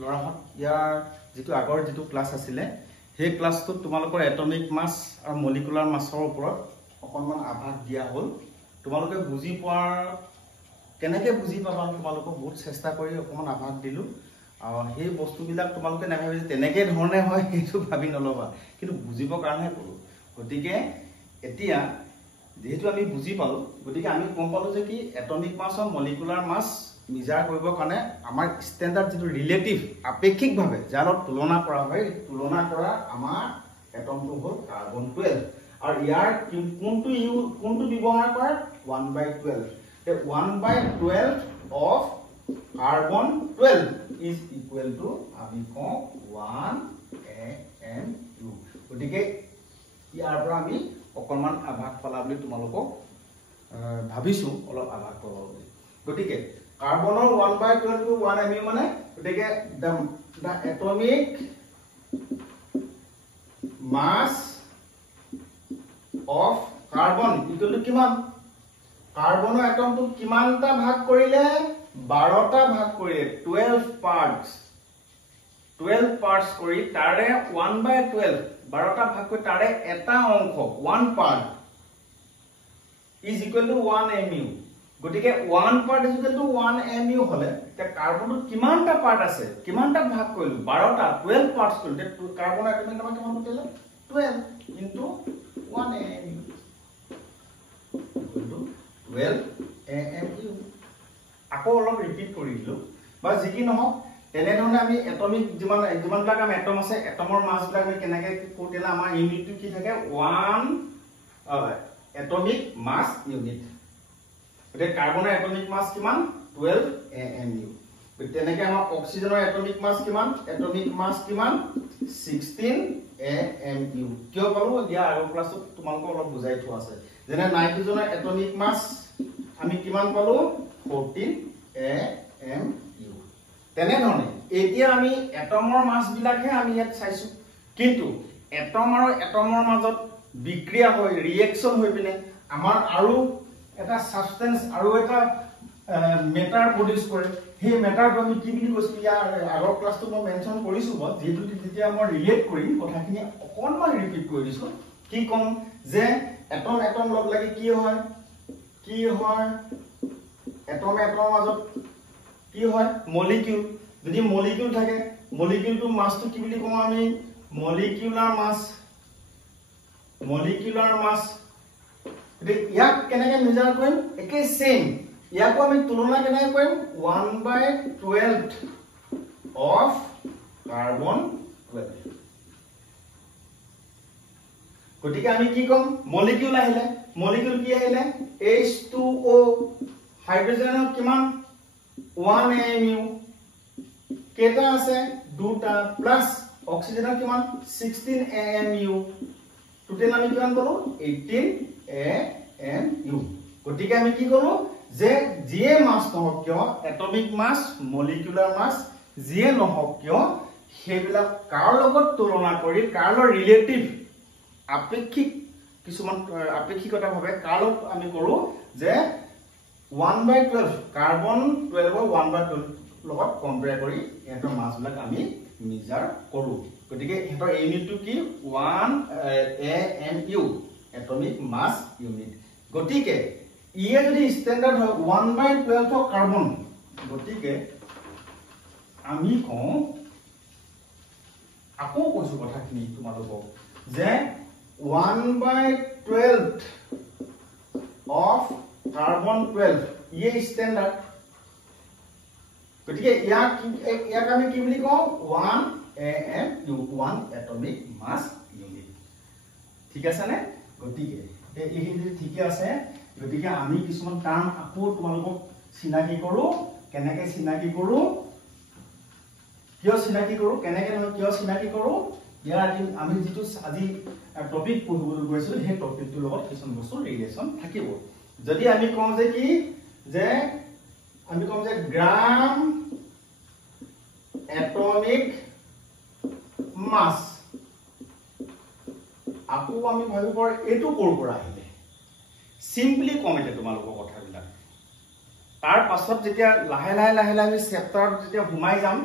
লৰাহত ইয়াৰ যেটো আগৰ যেটো ক্লাস আছিলে সেই ক্লাসটো তোমালোকৰ এটমিক মাস আৰু মলিকুলাৰ মাসৰ ওপৰত অকনমান আভাস দিয়া হ'ল তোমালোকে বুজি পোৱাৰ কেনেকে বুজি পাবা তোমালোকক বহুত চেষ্টা কৰি অকমান আভাস দিলো আৰু সেই বস্তুবিলাক তোমালোকে নাভাবে যে তেনেকে ধৰণে হয় সেইটো ভাবি নলবা কিন্তু বুজিবৰ কাৰণে কৰো গতিকে এতিয়া যেহেতু আমি বুজি পালো গতিকে আমি গম পালো যে কি এটমিক মাস আৰু মলিকুলাৰ মাস মিজাৰ কৰিবৰ কাৰণে আমাৰ ষ্টেণ্ডাৰ্ড যেটো ৰিলেটিভ আপেক্ষিকভাৱে যাৰ তুলনা কৰা হয় তুলনা কৰা আমাৰ এটমটো হ'ল কাৰ্বন 12 আৰু ইয়াৰ কোনটো ব্যৱহাৰ কৰে 1/12 the 1/12 of carbon 12 is equal to আমি কওঁ 1 AMU গতিকে ইয়াৰ পৰা আমি অকনমান আভাস পালা বুলি তোমালোকক ভাবিছো অলপ আভাস পাবা বুলি গতিকে কাৰ্বনৰ 1/12 to 1 AMU মানে গতিকে the atomic mass of carbon equal to কিমান কাৰ্বনৰ এটমটো কিমানটা ভাগ কৰিলে 12টা ভাগ কৰিলে 12 parts কৰি তাৰে 1/12 12টা ভাগ কৰি তাৰে এটা অংশ 1 part is equal to 1 AMU গতিকে 1 part is equal to 1 AMU হলে তে কাৰ্বনৰ কিমানটা পাৰ্ট আছে কিমানটা ভাগ কৰিলো 12টা 12 parts কৰিলে কাৰ্বনৰ এটমিক নাম্বাৰ কিমান পালে 12 into 1 AMU 12 AMU আকৌ অলপ ৰিপিট কৰি দিলো বা যি কি নহওক তেনে ধৰণে আমি এটমিক যিমানবিলাক আমি এটম আছে এটমৰ মাছবিলাক আমি কেনেকৈ কৰিলে আমাৰ ইউনিটটো কি থাকে 1 এটমিক মাছ ইউনিট গতিকে কাৰ্বনৰ এটমিক মাছ কিমান 12 AMU তেনেকৈ আমাৰ অক্সিজেনৰ এটমিক মাছ কিমান 16 AMU কিয় পালো ইয়াৰ আগৰ ক্লাছত তোমালোকক অলপ বুজাই থোৱা আছে যেনে নাইট্ৰজেনৰ এটমিক মাছ আমি কিমান পালো 14 AMU তেনে ধৰণে এতিয়া আমি এটমৰ মাছ বিলাকহে আমি ইয়াত চাইছো কিন্তু এটম আৰু এটমৰ মাজত বিক্ৰিয়া হৈ ৰিএকচন হৈ পিনে আমাৰ আৰু এটা সাবস্টেন্স আৰু এটা মেটাৰ প্ৰডিউস কৰে সেই মেটাৰটো আমি কি বুলি কৈছো ইয়াৰ আগৰ ক্লাছটো মই মেনশন কৰিছো যেহেতু যেতিয়া মই ৰিলেট কৰিম কথাখিনি অকনমান ৰিপিট কৰি দিছো কি কম যে এটম লগ লাগি কি হয় এটমৰ মাজত কি হয় মলিকিউল যদি মলিকিউল থাকে মলিকিউলটোৰ মাছটো কি বুলি কওঁ আমি মলিকিউলাৰ মাছ ইয়াক কেনেকৈ মেজাৰ কৰিম একে সেম ইয়াকো আমি তুলনা কেনেকৈ কৰিম 1/12 of carbon 12 গতিকে আমি কি কম মলিকিউল আহিলে মলিকিউল কি আহিলে H2O হাইড্ৰোজেনৰ কিমান 1 AMU কেটা আছে দুটা প্লাস অক্সিজেনৰ কিমান 16 AMU টোটাল আমি কিমান পালো 18 AMU গতিকে আমি কি কৰো যে যিয়ে মাছ নহওক কিয় এটমিক মাছ মলিকুলাৰ মাছ যিয়ে নহওক কিয় সেইবিলাক কাৰ লগত তুলনা কৰি কাৰ ৰিলেটিভ আপেক্ষিক কিছুমান আপেক্ষিকতা ভাবে কাৰ আমি কৰো যে 1/12 কাৰ্বন 12 1/12 লগত কম্পেয়াৰ কৰি এটৰ মাছবিলাক আমি মেজাৰ কৰো গতিকে এটৰ ইউনিটটো কি 1 AMU এটমিক মাছ ইউনিট গতিকে ইয়ে যদি স্ট্যান্ডার্ড হয় 1/12 অফ কার্বন গতিকে আমি কওঁ আকৌ কৈছো কথাখিনি তোমালোকক যে 1/12 of carbon 12 ইয়ে স্ট্যান্ডার্ড গতিকে ইয়াক আমি কি বুলি কওঁ 1 AMU 1 এটমিক মাছ ইউনিট ঠিক আছে নে গতিকে এইখিনি ঠিকই আছে গতিকে আমি কিছুমান টাৰ্ম আকৌ তোমালোকক চিনাকি কৰো কেনেকৈ চিনাকি কৰো কিয় চিনাকি কৰো কেনেকৈ নহয় কিয় চিনাকি কৰো ইয়াৰ আমি যেটো আজি টপিক পঢ়িবলৈ গৈছো সেই টপিকটোৰ লগত কিছুমান বস্তু ৰিলেচন থাকিব যদি আমি কওঁ যে কি যে আমি কওঁ যে গ্ৰাম এটমিক মাছ আকৌ আমি ভাবিব এইটো কৰ পৰা আহিলে সিম্পলি কমেন্টে তোমালোকৰ কথাবিলাক তাৰ পাছত যেতিয়া লাহে লাহে চেপ্টাৰত যেতিয়া ঘুমাই যাম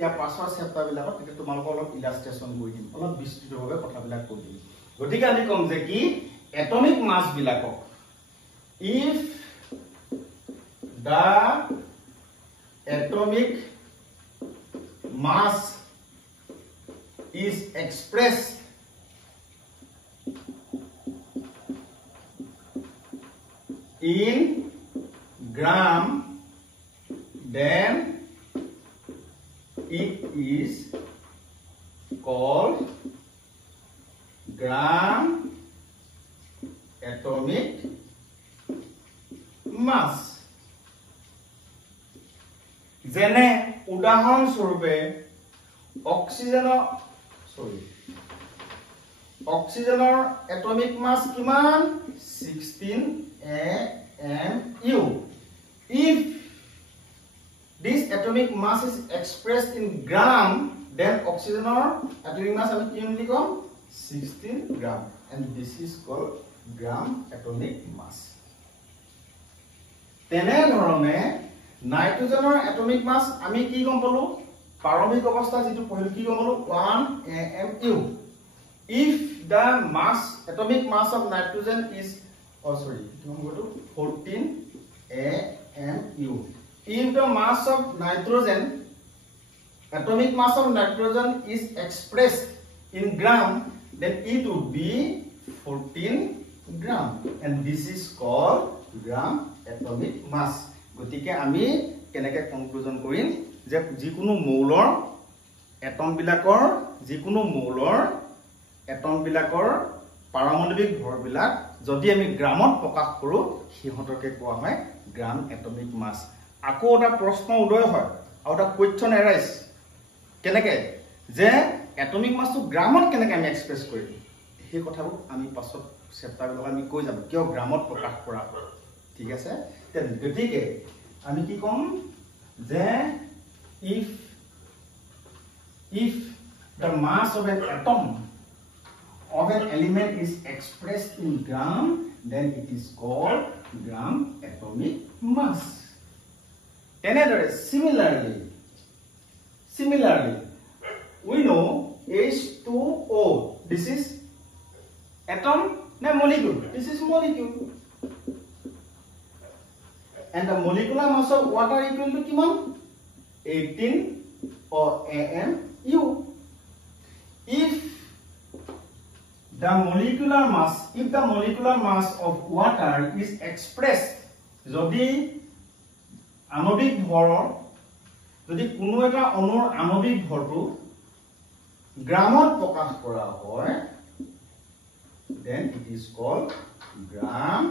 ইয়াৰ পাছৰ চেপ্টাৰবিলাকত তেতিয়া তোমালোকক অলপ ইলাষ্ট্ৰেশ্যন কৰি দিম, অলপ বিস্তৃতভাৱে কথাবিলাক কৈ দিম। গতিকে আমি ক'ম যে কি atomic মাছবিলাকক if the atomic mass is expressed in gram, then it is called gram atomic mass. যেনে উদাহৰণ স্বৰূপে অক্সিজেনৰ এটমিক মাছ কিমান 16 AMU. If this atomic mass is expressed in gram, then oxygenor atomic mass আমি কি বুলি কম 16 gram, and this is called gram atomic mass. তেনে ধৰণে নাইট্ৰজেনৰ এটমিক মাছ আমি কি গম পালো প্ৰাৰম্ভিক অৱস্থা যেটো পঢ়িলো কি গম পালো 1 AMU. If the mass atomic mass of nitrogen is 14 AMU. If the mass of nitrogen atomic mass of nitrogen is expressed in gram, then it would be 14 gram, and this is called gram atomic mass. গতিকে আমি কেনেকৈ conclusion কৰিম যে যিকোনো মৌলৰ এটমবিলাকৰ পাৰমাণৱিক ভৰবিলাক যদি আমি গ্ৰামত প্ৰকাশ কৰো সিহঁতকে কোৱা হয় গ্ৰাম এটমিক মাছ। আকৌ এটা প্ৰশ্ন উদয় হয় আৰু এটা কোৱেশ্চন এৰাইজ কেনেকৈ যে এটমিক মাছটো গ্ৰামত কেনেকৈ আমি এক্সপ্ৰেছ কৰিম সেই কথাবোৰ আমি পাছত চেপ্টাৰবিলাক আমি কৈ যাম কিয় গ্ৰামত প্ৰকাশ কৰা হয়। ঠিক আছে, গতিকে আমি কি ক'ম যে if the mass of an atom of an element is expressed in gram, then it is called gram atomic mass. Another similarly we know H2O, this is atom na molecule, this is molecule, and the molecular mass of water equal to kiman 18 or AMU. If the molecular mass of water is expressed, যদি আণবিক ভৰ যদি কোনো এটা অণুৰ আণবিক ভৰটো গ্ৰামত প্ৰকাশ কৰা হয়, then it is called gram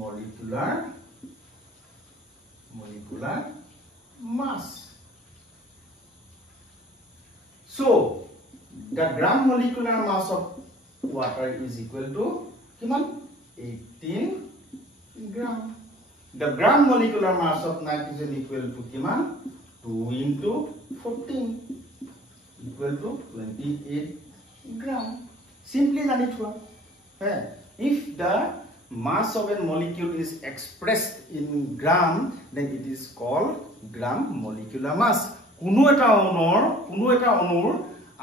molecular mass. So the gram molecular mass of water is equal to kiman 18 gram. The gram molecular mass of nitrogen equal to kiman 2 into 14 equal to 28 gram. Simply jani thua. If the mass of a molecule is expressed in gram, then it is called gram molecular mass. কোনো এটা অণুৰ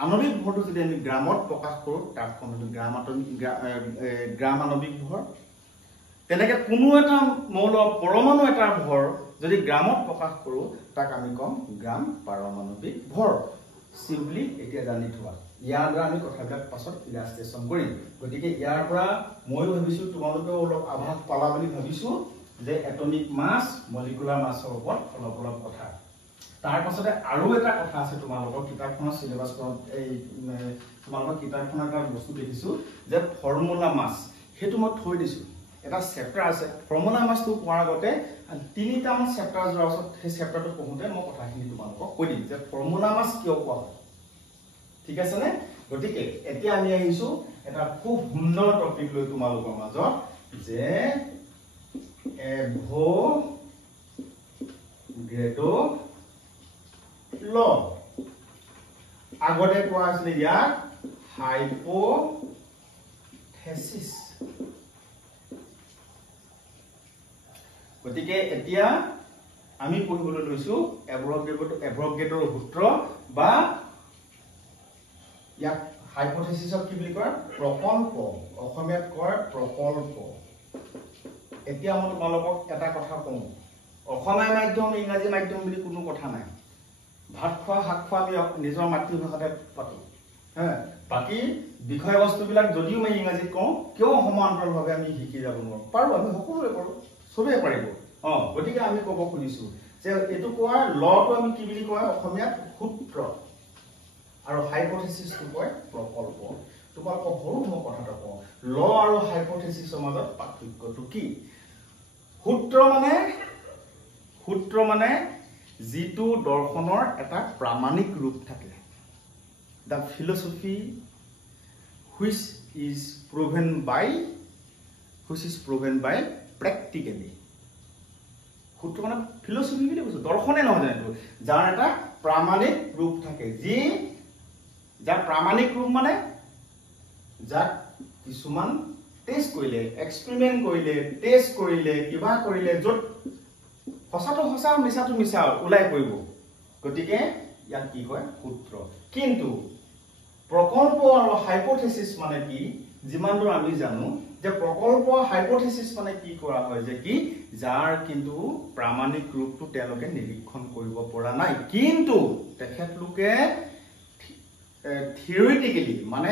আণবিক ভৰটো যদি আমি গ্ৰামত প্ৰকাশ কৰো তাক আমি গ্ৰাম আণবিক ভৰ। তেনেকে কোনো এটা মৌল পৰমাণু এটাৰ ভৰ যদি গ্ৰামত প্ৰকাশ কৰো তাক আমি কম গ্ৰাম পাৰমাণৱিক ভৰ। সিম্পলি এতিয়া জানি থোৱা, ইয়াৰ দ্বাৰা আমি কথাবিলাক পাছত ইলাষ্ট্ৰেশ্যন কৰিম। গতিকে ইয়াৰ পৰা মই ভাবিছো তোমালোকেও অলপ আভাস পালা বুলি ভাবিছো যে এটমিক মাছ মলিকুলাৰ মাছৰ ওপৰত অলপ কথা। তাৰ পাছতে আৰু এটা কথা আছে তোমালোকৰ কিতাপখনৰ সিলেবাসখনত তোমালোকৰ কিতাপখনৰ এটা বস্তু দেখিছো যে ফৰ্মুলা মাছ, সেইটো মই থৈ দিছো। এটা চেপ্টাৰ আছে ফৰ্মুলা মাছটো কোৱাৰ আগতে তিনিটামান চেপ্টাৰ যোৱাৰ পাছত সেই চেপ্টাৰটো পঢ়োতে মই কথাখিনি তোমালোকক কৈ দিম যে ফৰ্মুলা মাছ কিয় কোৱা হয়। ঠিক আছে নে? গতিকে এতিয়া আমি আহিছো এটা খুব সুন্দৰ টপিক লৈ তোমালোকৰ মাজত যে এভোগাড্ৰ ল। আগতে কোৱা আছিল ইয়াক হাইপোথেসিস। গতিকে এতিয়া আমি পঢ়িবলৈ লৈছো এভোগাড্ৰৰ সূত্ৰ বা ইয়াক হাইপোথেসিসক কি বুলি কয় প্ৰকল্প অসমীয়াত কয় প্ৰকল্প এতিয়া মই তোমালোকক এটা কথা কওঁ অসমীয়া মাধ্যম ইংৰাজী মাধ্যম বুলি কোনো কথা নাই ভাত খোৱা শাক খোৱা আমি নিজৰ মাতৃভাষাতে পাতো হ্যাঁ বাকি বিষয়বস্তুবিলাক যদিও মই ইংৰাজীত কওঁ কিয় সমান্তৰালভাৱে আমি শিকি যাব নোৱাৰো পাৰো আমি সকলোৱে পাৰো সবে পাৰিব গতিকে আমি ক'ব খুজিছো যে এটো কোৱা লটো আমি কি বুলি কয় অসমীয়াত সূত্ৰ আৰু হাইপোথেসিসটো কয় প্ৰকল্প তোমালোকক সৰু মই কথাটা কওঁ ল আৰু হাইপোথেসিসৰ মাজত পাৰ্থক্যটো কি সূত্ৰ মানে যিটো দৰ্শনৰ এটা প্ৰামাণিক ৰূপ থাকে the philosophy which is proven by practically সূত্ৰ মানে ফিলসফি বুলি কৈছো দৰ্শনে নহয় জানো যাৰ এটা প্ৰামাণিক ৰূপ থাকে যি যাৰ প্ৰামাণিক ৰূপ মানে যাক কিছুমান টেষ্ট কৰিলে এক্সপেৰিমেন্ট কৰিলে টেষ্ট কৰিলে কিবা কৰিলে যত সঁচাটো সঁচা মিছাটো মিছা ওলাই পৰিব গতিকে ইয়াক কি হয় সূত্ৰ কিন্তু প্ৰকল্প আৰু হাইপোথেসিস মানে কি যিমান দূৰ আমি জানো যে প্ৰকল্প হাইপোথেসিস মানে কি কৰা হয় যে কি যাৰ কিন্তু প্ৰামাণিক ৰূপটো তেওঁলোকে নিৰীক্ষণ কৰিব পৰা নাই কিন্তু তেখেতলোকে থিওৰিটিক্যালি মানে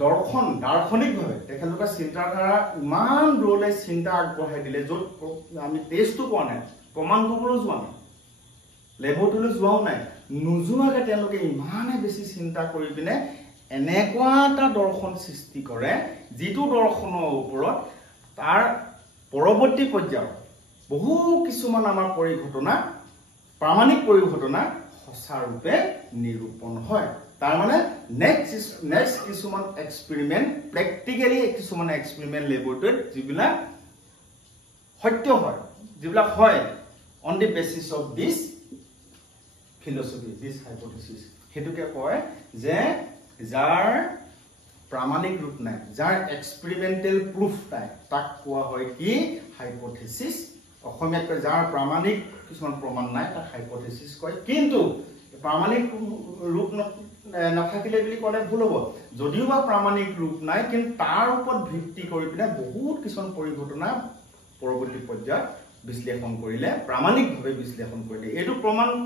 দাৰ্শনিকভাৱে তেখেতলোকে চিন্তাধাৰা ইমান দূৰলৈ চিন্তা আগবঢ়াই দিলে য'ত আমি টেষ্টটো কৰা নাই প্ৰমাণ কৰিবলৈ যোৱা নাই লেবৰেটৰীলৈ যোৱাও নাই নোযোৱাকে তেওঁলোকে ইমানে বেছি চিন্তা কৰি পিনে এনেকুৱা এটা দৰ্শন সৃষ্টি কৰে যিটো দৰ্শনৰ ওপৰত তাৰ পৰৱৰ্তী পৰ্যায়ত বহু কিছুমান আমাৰ পৰিঘটনা প্ৰামাণিক পৰিঘটনা সঁচা ৰূপে নিৰূপণ হয় তাৰ মানে নেক্সট কিছুমান এক্সপেৰিমেন্ট প্ৰেক্টিক্যালি কিছুমান এক্সপেৰিমেন্ট লেবৰেটৰীত যিবিলাক সত্য হয় যিবিলাক হয় on the basis of this philosophy this hypothesis হেতুকে কয় যে যাৰ প্ৰামাণিক ৰূপ নাই যাৰ এক্সপেৰিমেন্টাল প্ৰুফ নাই তাক কোৱা হয় কি হাইপোথেসিস অসমীয়াত কয় যাৰ প্ৰামাণিক কিছুমান প্ৰমাণ নাই তাক হাইপোথেসিস কয় কিন্তু প্ৰামাণিক ৰূপ নাথাকিলে বুলি ক'লে ভুল হ'ব যদিও বা প্ৰামাণিক ৰূপ নাই কিন্তু তাৰ ওপৰত ভিত্তি কৰি পিনে বহুত কিছুমান পৰিঘটনা পৰৱৰ্তী পৰ্যায়ত বিশ্লেষণ কৰিলে প্ৰামাণিকভাৱে বিশ্লেষণ কৰিলে এইটো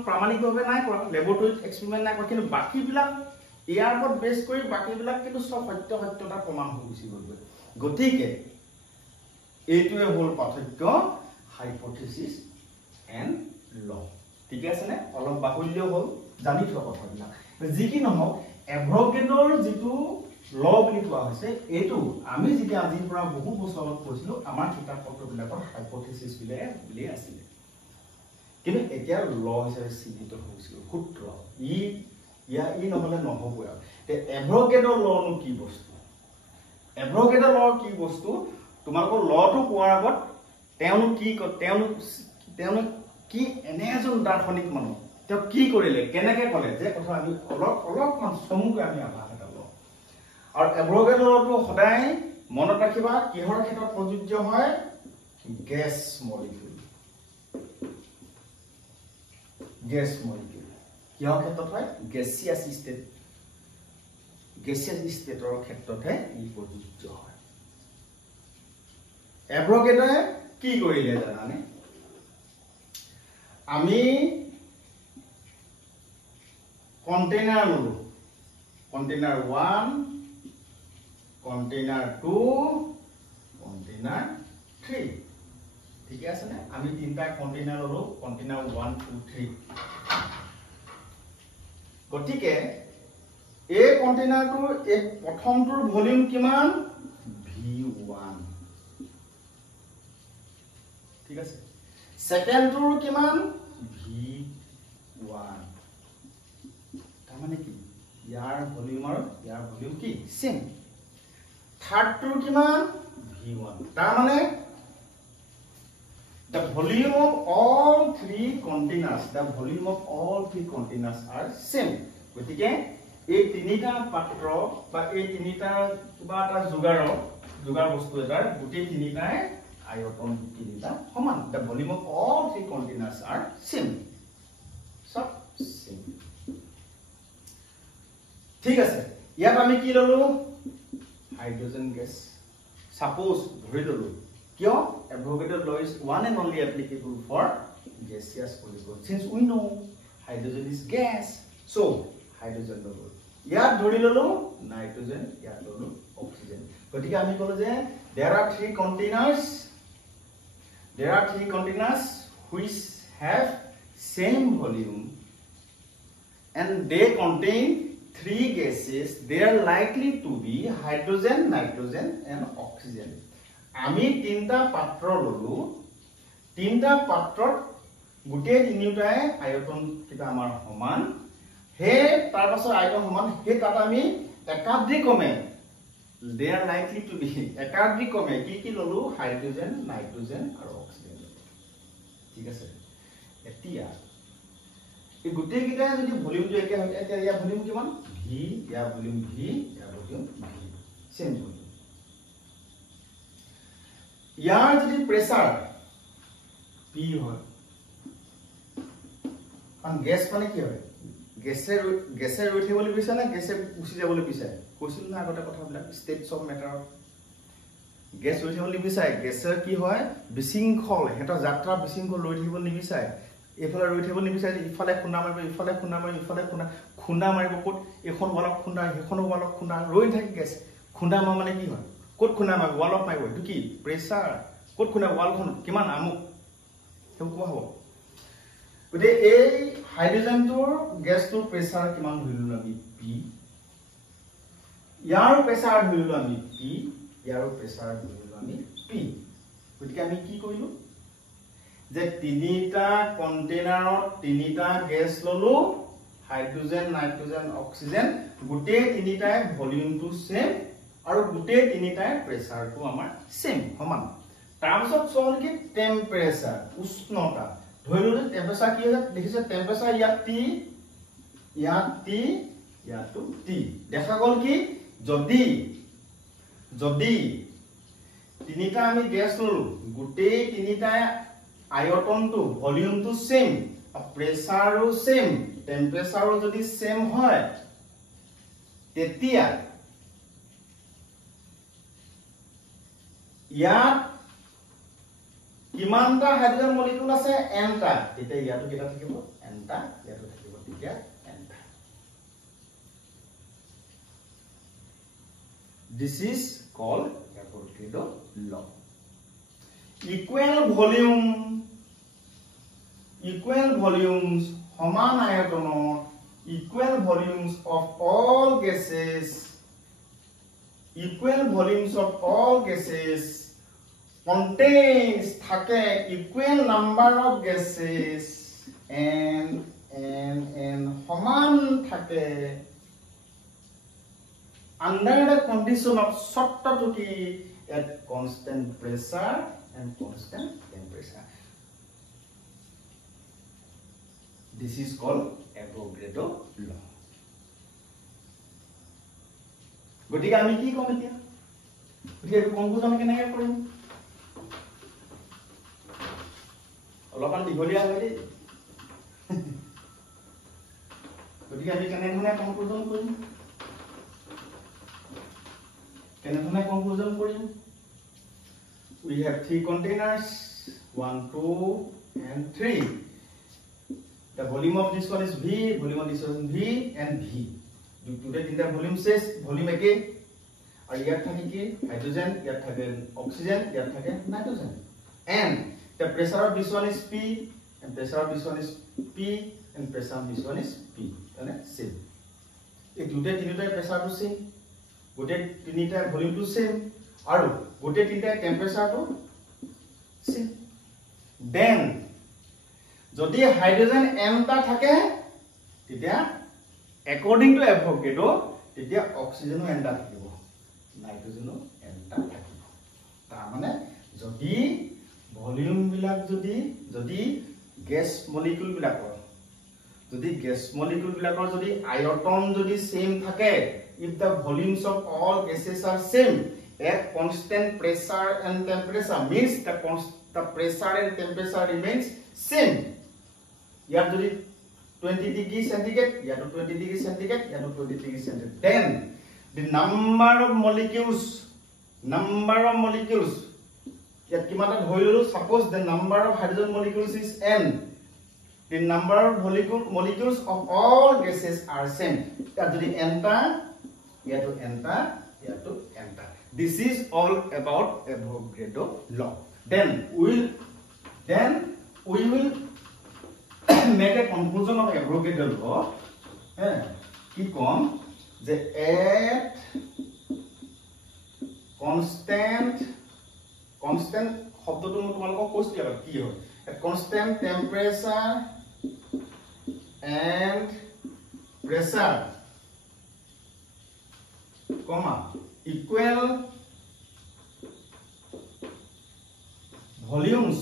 প্ৰামাণিকভাৱে নাই কৰা লেবৰেটৰীত এক্সপেৰিমেন্ট নাই কৰা কিন্তু বাকিবিলাক ইয়াৰ ওপৰত বেছ কৰি বাকিবিলাক কিন্তু সব সত্যতা প্ৰমাণ হৈ গুচি গ'ল গতিকে এইটোৱে হ'ল পাৰ্থক্য হাইপোথেসিস এণ্ড ল ঠিক আছে নে অলপ বাহুল্য হ'ল জানি থোৱা কথাবিলাক যি কি নহওক এভোগাড্ৰৰ যিটো ল বুলি কোৱা হৈছে এইটো আমি যেতিয়া আজিৰ পৰা বহু বছৰত পঢ়িছিলো আমাৰ কিতাপ পত্ৰবিলাকত হাইপোথেসিস বুলি আছিল কিন্তু এতিয়া ল হিচাপে চিহ্নিত হৈছিল সূত্ৰ ই নহলে নহবই তে এভোগাড্ৰৰ লনো কি বস্তু এভোগাড্ৰৰ ল কি বস্তু তোমালোকৰ লটো পোৱাৰ আগত তেওঁলোক কি এনে এজন দাৰ্শনিক মানুহ তেওঁ কি কৰিলে কেনেকে ক'লে যে কথা আমি অলপমান চমুকৈ আমি আভাস এটা লওঁ আৰু এভোগাড্ৰৰ লটো সদায় মনত ৰাখিবা কিহৰ ক্ষেত্ৰত প্ৰযোজ্য হয় গেছ মলিকিউল কিহৰ ক্ষেত্ৰত হয় গেছিয়াছ ষ্টেটৰ ক্ষেত্ৰতহে ই প্ৰযোজ্য হয় এভোগাড্ৰই কি কৰিলে জানানে আমি কন্টেইনাৰ ললো কন্টেইনাৰ 1 কন্টেইনাৰ 2 কন্টেইনাৰ 3 ঠিক আছে নে আমি তিনটা কন্টেইনাৰ ললো কন্টেইনাৰ 1 2 3 গতিকে এই কন্টেইনাৰটোৰ এই প্ৰথমটোৰ ভলিউম কিমান V1 ঠিক আছে সেকেন্ডটোৰ কিমান V1 তাৰমানে কি ইয়াৰ ভলিউম আৰু ইয়াৰ ভলিউম কি সেম থাৰ্ডটোৰ কিমান V1 তাৰমানে the volume of all three containers are same গতিকে এই তিনিটা পাত্ৰ বা এই তিনিটা কিবা এটা যোগাৰ বস্তু এটাৰ গোটেই তিনিটাই আয়তন তিনিটা সমান the volume of all three containers are same সব same ঠিক আছে ইয়াত আমি কি ললো হাইড্ৰোজেন গ্যাস সাপোজ ধৰি ললো কিয় Avogadro's law is one and only applicable for gaseous molecules since we know hydrogen is gas so hydrogen ললো ইয়াত ধৰি ললো নাইট্ৰোজেন ইয়াত ললো অক্সিজেন গতিকে আমি কলো যে there are three containers which have same volume and they contain three gases they are likely to be hydrogen nitrogen and oxygen আমি তিনটা পাত্র ললো তিনটা পাত্ৰত গুটে তিনিটাই আয়তন কিটা আমাৰ সমান হে তাৰ পাছত আয়তন সমান হে তাত আমি একাধিক্ৰমে they are likely to be একাধিক্ৰমে কি ললো হাইড্ৰোজেন নাইট্ৰোজেন আৰু অক্সিজেন ঠিক আছে এতিয়া এই গুটে কিটা যদি ভলিউমটো একে হয় এতিয়া ইয়া ভলিউম কিমান v ইয়া ভলিউম v ইয়া ভলিউম v সেম ভলিউম ইয়াৰ যদি প্ৰেসাৰ p হয় কাৰণ গ্যাস মানে কি হয় গ্যাসে ৰৈ থাকিবলৈ বিচাৰে না গ্যাসে উঠি যাবলৈ বিচাৰে কৈছিল না আগতে কথাবিলাক ষ্টেটছ অফ মেটাৰ গ্যাস ৰৈ থাকিবলৈ বিচাৰে গ্যাসৰ কি হয় বিশৃংখল হেটা যাত্ৰা বিশৃংখল ৰৈ থাকিব নিবিচাৰে এফালে ৰৈ থাকিব নিবিচাৰে ইফালে খুন্দা মাৰিব ইফালে খুন্দা মাৰিব ক'ত এখন ওয়ালক খুন্দা হেখন ওয়ালক খুন্দা ৰৈ থাকে গ্যাস খুন্দা মানে কি হয় ক'ত খুন্দা মাৰিব ওয়ালক মাৰিব এটো কি প্ৰেসাৰ ক'ত খুন্দা ওয়ালখন কিমান আমুক হেউ কোৱা হ'ব গতে এই হাইড্ৰোজেনটোৰ গ্যাসটোৰ প্ৰেসাৰ কিমান ধৰিলো আমি p ইয়াৰ প্ৰেসাৰ ধৰিলো আমি p ইয়াৰ প্ৰেসাৰ ধৰিলো আমি p গতিকে আমি কি কৰিলো যে তিনিটা কন্টেইনাৰত তিনিটা গ্যাস ললো হাইড্ৰোজেন নাইট্ৰোজেন অক্সিজেন গুটে তিনিটাই ভলিউমটো সেম আৰু গুটে তিনিটাই প্ৰেসাৰটো আমাৰ সেম সমান তাৰপিছত চল কি টেম্পাৰেচাৰ উষ্ণতা ধৰিলো যে টেম্পাৰেচাৰ কি হয় দেখিছে টেম্পাৰেচাৰ ইয়াত T ইয়াতো T দেখা গল কি যদি তিনিটা আমি গ্যাস ললো গুটে তিনিটাই আয়তনটো ভলিউমটো সেম প্ৰেসাৰও সেম টেম্পাৰেচাৰও যদি সেম হয় তেতিয়া ইয়াত কিমানটা হাইড্ৰোজেন মলিকিউল আছে nটা তেতিয়া ইয়াতো কেটা থাকিব nটা ইয়াতো থাকিব তেতিয়া nটা this is called Avogadro's law equal volumes সমান আয়তনৰ equal volumes of all gases contains থাকে equal number of gases and সমান থাকে under the condition of শর্তটো কি at constant pressure and constant temperature this is called Avogadro's law গতিকে আমি কি কম এতিয়া গতিকে কনক্লুজন কেনেকৈ কৰিম অলপমান দীঘলীয়া হয় দেই গতিকে আমি কেনেধৰণে কনক্লুজন কৰিম we have three containers 1 2 and 3 the volume of this one is v volume of this one is v and v today in the volume says volume একে আৰু ইয়াত থাকে কি হাইড্ৰোজেন ইয়াত থাকে অক্সিজেন ইয়াত থাকে nitrogen and the pressure of this one is P and pressure of this one is P and pressure of this one is P মানে same এই দুটা তিনিটা pressure to same গোটে তিনিটা ভলিউম to same আৰু গোটে তিনিটা টেম্পাৰেচাৰ to same then যদি হাইড্ৰোজেন m টা থাকে তেতিয়া according to Avogadro তেতিয়া অক্সিজেনো m টা থাকিব নাইট্ৰোজেনো m টা থাকিব তাৰ মানে যদি ভলিউম বিলাক যদি গ্যাস মলিকিউল বিলাকৰ যদি আয়তন যদি সেম থাকে if the volumes of all gases are same at constant pressure and temperature means the pressure and temperature remains same. Here to 20 degrees centigrade, here to 20 degrees centigrade, here to 20 degrees centigrade. Then the number of molecules here suppose the number of hydrogen molecules is n. The number of molecules of all gases are same. Here to enter, here to enter, here to enter. This is all about Avogadro law. Then we will make a conclusion of Avogadro law. Ki kom the at constant শব্দটো মই তোমালোকক কৈছো আৰু কি হয় at constant temperature and pressure comma equal volumes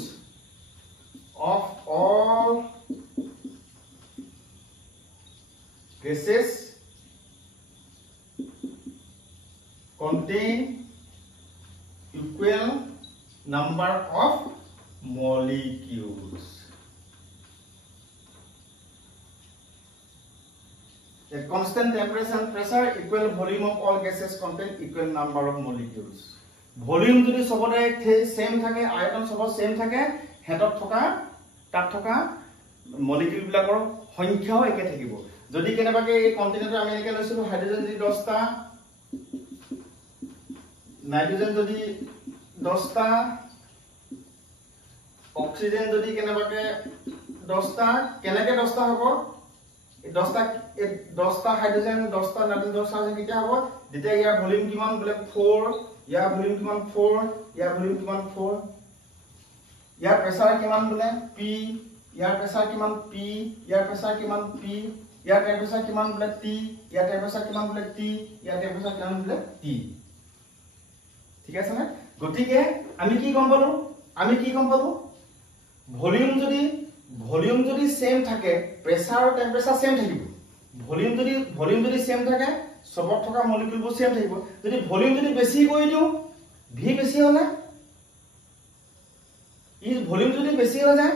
of all gases contain equal number of molecules. At constant temperature and pressure, equal volume of all gases contain equal number of molecules. Volume যদি সবৰে same থাকে, আয়তন সব same থাকে, হেতত থকা তাত থকা molecule বিলাকৰ সংখ্যাও একে থাকিব। যদি কেনেবাকে এই কন্টিনেন্টাৰ আমেৰিকা লৈছিলো হাইড্ৰোজেন যদি 10টা, নাইট্ৰোজেন যদি 10টা, অক্সিজেন যদি কেনেবাকে 10টা, কেনেকে 10টা হ'ব? 10টা হাইড্ৰোজেন 10টা নাইট্ৰোজেন 10টা আছে কিটা হ'ব? যেতিয়া ইয়াৰ ভলিউম কিমান বলে 4, ইয়াৰ ভলিউম কিমান 4, ইয়াৰ ভলিউম কিমান 4, ইয়াৰ প্ৰেসাৰ কিমান বলে P, ইয়াৰ প্ৰেসাৰ কিমান P, ইয়াৰ প্ৰেসাৰ কিমান P, ইয়াৰ টেম্পাৰেচাৰ কিমান বলে T, ইয়াৰ টেম্পাৰেচাৰ কিমান বলে T, ইয়াৰ টেম্পারেচার কিমান বলে T। ঠিক আছে না? গতিকে আমি কি গম পালো ভলিউম যদি সেম থাকে প্ৰেসাৰ আৰু টেম্পাৰেচাৰ সেম থাকিব। ভলিউম যদি সেম থাকে সবত থকা মলিকিউলবোৰ সেম থাকিব। যদি ভলিউম যদি বেছি কৰি দিও V বেছি হলে ভলিউম যদি বেছি হৈ যায়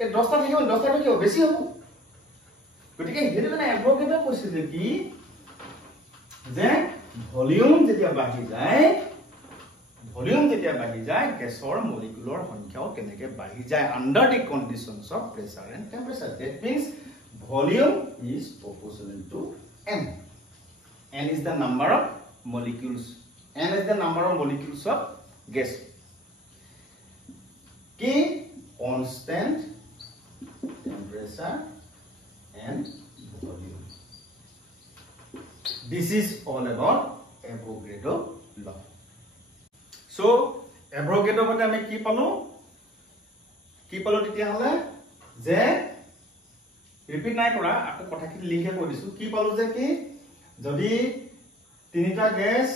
এই 10টা থাকিব, 10টা কি হ'ব বেছি হ'ব। গতিকে হেতু মানে এভোগাড্ৰো কৈছিল কি যে ভলিউম যেতিয়া বাঢ়ি যায় গেছৰ মলিকুলৰ সংখ্যাও কেনেকে বাঢ়ি যায় under the conditions of pressure and temperature. That means volume is proportional to n. N is the number of molecules. N is the number of molecules of gas. Ki constant temperature and volume. This is all about Avogadro law. So Avogadro মতে আমি কি পালো তেতিয়া হলে যে repeat নাই কৰা আকৌ কথাখিনি লিখে কৈ দিছো কি পালো যে কি যদি তিনিটা gas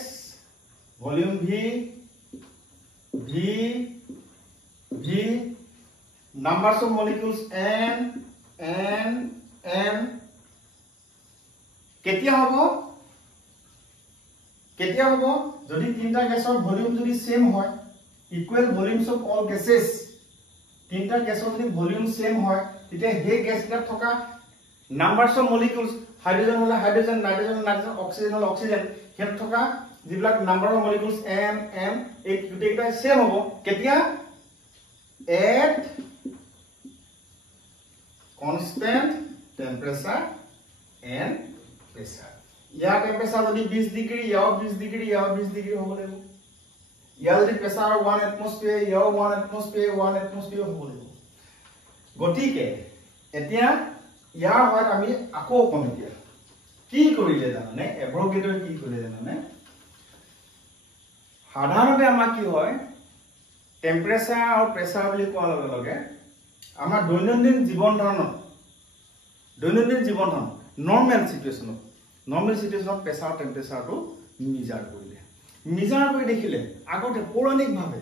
volume V numbers of molecules n কেতিয়া হ'ব যদি তিনটা গ্যাসৰ ভলিউম যদি সেম হয় equal volumes of all gases তিনটা গ্যাসৰ যদি ভলিউম সেম হয় তেতিয়া হে গ্যাসবিলাক থকা নাম্বাৰস অফ মলিকিউলস হাইড্ৰোজেন হলে হাইড্ৰোজেন নাইট্ৰোজেন অক্সিজেন হলে অক্সিজেন হেত থকা যিবিলাক নাম্বাৰ অফ মলিকিউলস n এই দুটেইটা সেম হ'ব কেতিয়া at constant temperature and pressure. Year temperature যদি 20 ডিগ্ৰি ইয়াও 20 ডিগ্ৰি ইয়াও 20 ডিগ্ৰি হ'ব লাগিব। ইয়াৰ যদি প্ৰেসাৰ 1 এটমস্ফিয়াৰ ইয়াও 1 এটমস্ফিয়াৰ হ'ব লাগিব। গতিকে এতিয়া ইয়াৰ হয় আমি আকৌ কম এতিয়া কি কৰিলে জানানে এভোগাড্ৰো কি কৰিলে জানানে সাধাৰণতে আমাৰ কি হয় টেম্পাৰেচাৰ আৰু প্ৰেসাৰ বুলি কোৱাৰ লগে লগে আমাৰ দৈনন্দিন জীৱন ধাৰণ নৰ্মেল সিচুৱেশনত প্ৰেসাৰ টেম্পাৰেচাৰটো মিজাৰ কৰি দেখিলে আগতে পৌৰাণিক ভাৱে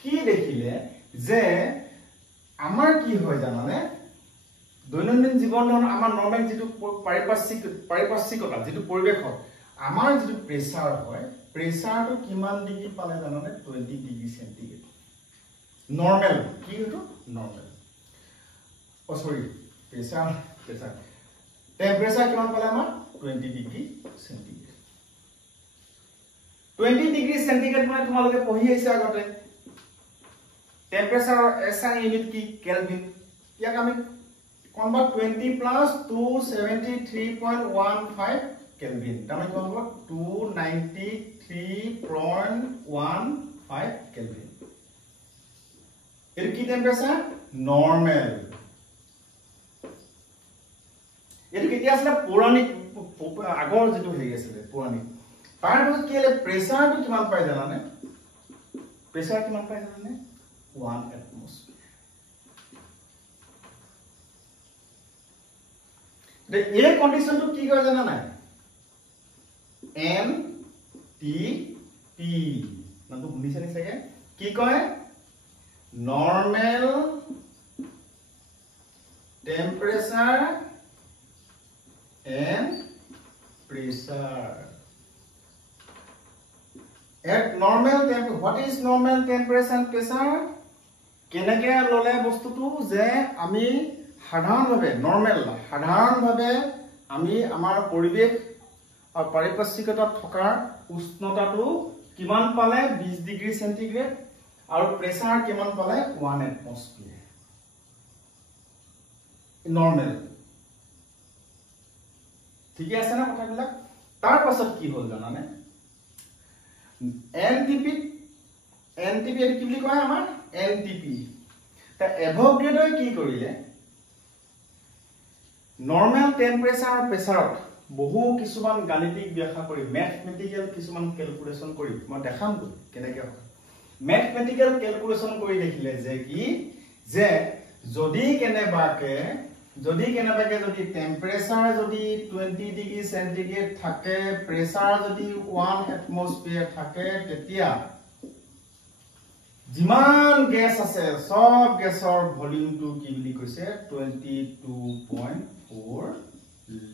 কি দেখিলে যে আমাৰ কি হয় জানানে দৈনন্দিন জীৱন ধাৰণ আমাৰ নৰ্মেল যেটো পাৰিপাৰ্শ্বিকতা যেটো পৰিবেশত আমাৰ যে প্ৰেছাৰ হয় প্ৰেছাৰটো কিমান ডিগ্ৰী পালে জানানে 20 ডিগ্ৰী সেন্টিগ্ৰেড নৰমাল কি হতো নৰমাল ও সৰি প্ৰেসাৰ টেম্পাৰেচাৰ কিমান পালে আমাৰ 20 ডিগ্ৰী সেন্টিগ্ৰেড 20 ডিগ্ৰী সেন্টিগ্ৰেড মানে তোমালোকে পঢ়ি আহিছে আগতে টেম্পারেচার এসআই ইউনিট কি কেলভিন ইয়াক আমি কনভার্ট 20 প্লাস 273.15 কেলভিন তামানে কি হ'ব 293.15 কেলভিন এর কি টেম্পারেচার নরমাল এর কেতিয়া আসলে পৌরাণিক আগৰ যেটো হৈ গৈছিল পৌৰাণিক তাৰ পিছত কি হলে প্ৰেছাৰটো কিমান পাই জানানে প্ৰেছাৰ কিমান পাই জানানে 1 atmosphere the air condition to কি কয় জানা নাই NTP নামটো শুনিছে নে চাগে কি কয় normal temperature and pressure at normal temperature what is normal temperature and pressure কেনেকে ললে বস্তুটো যে আমি সাধাৰণভাৱে নৰমাল সাধাৰণভাৱে আমি আমাৰ পৰিবেশ আৰু পাৰিপাৰ্শ্বিকতাত থকা উষ্ণতাটো কিমান পালে 20 ডিগ্ৰী সেন্টিগ্ৰেড আৰু প্ৰেছাৰ কিমান পালে 1 atmosphere নৰমাল ঠিক আছে না কথাবিলাক তাৰ পাছত কি হ'ল জানানে NTP এৰ কি বুলি কয় আমাৰ NTP তা এভোগাড্ৰ কি কৰিলে নৰমাল টেম্পাৰেচাৰ আৰু প্ৰেছাৰত বহু কিছুমান গাণিতিক ব্যাখ্যা কৰি ম্যাথমেটিক্যাল কিছুমান ক্যালকুলেশন কৰি মই দেখাম কেনেকৈ হয় ম্যাথমেটিক্যাল ক্যালকুলেশন কৰি দেখিলে যে কি যে যদি কেনেবাকে যদি টেম্পাৰেচাৰ যদি 20 ডিগ্ৰী সেন্টিগ্ৰেড থাকে প্ৰেছাৰ যদি 1 atmosphere থাকে তেতিয়া যিমান গ্যাস আছে সব গ্যাসৰ ভলিউমটো কি বুলি কৈছে 22.4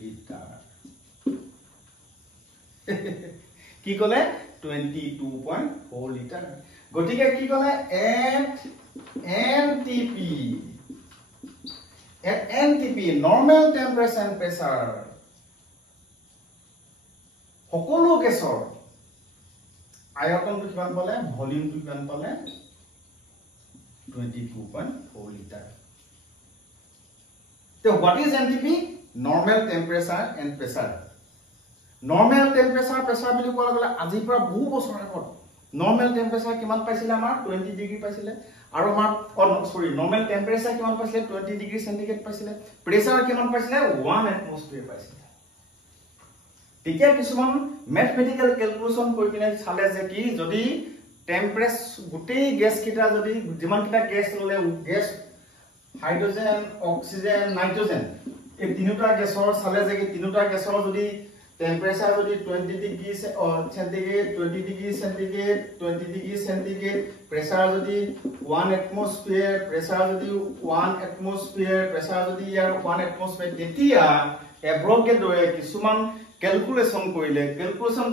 লিটাৰ কি কলে 22.4 লিটাৰ গটিকে কি কলে NTP normal temperature and pressure সকলো গ্যাসৰ আয়তনটো কিমান পালে ভলিউমটো কিমান পালে 22.4 litre So what is NTP? Normal temperature and pressure. Normal temperature pressure বুলি কোৱা গলে আজিৰ পৰা বহু বছৰ আগত normal temperature কিমান পাইছিলে আমাৰ 20 ডিগ্ৰী পাইছিলে আৰু আমাৰ সৰি normal temperature কিমান পাইছিলে 20 ডিগ্ৰী সেন্টিগ্ৰেড পাইছিলে প্ৰেছাৰ কিমান পাইছিলে 1 atmosphere পাইছিলে তেতিয়া কিছুমান ম্যাথমেটিক্যাল ক্যালকুলেশন কৰি কিনে চালে যে কি যদি টেম্পারেচার গোটেই গ্যাস কিটা যদি যিমান কিটা গ্যাস ললে গ্যাস হাইড্রোজেন অক্সিজেন নাইট্রোজেন এই তিনিটা গ্যাসৰ চালে যে কি তিনিটা গ্যাসৰ যদি টেম্পাৰেচাৰ যদি 20 ডিগ্ৰী সেন্টিগ্ৰেড 20 ডিগ্ৰী সেন্টিগ্ৰেড 20 ডিগ্ৰী সেন্টিগ্ৰেড প্ৰেসাৰ যদি 1 atmosphere প্ৰেসাৰ যদি 1 atmosphere প্ৰেসাৰ যদি ইয়াৰ 1 atmosphere তেতিয়া এভোগাড্ৰয়ে কিছুমান ক্যালকুলেশন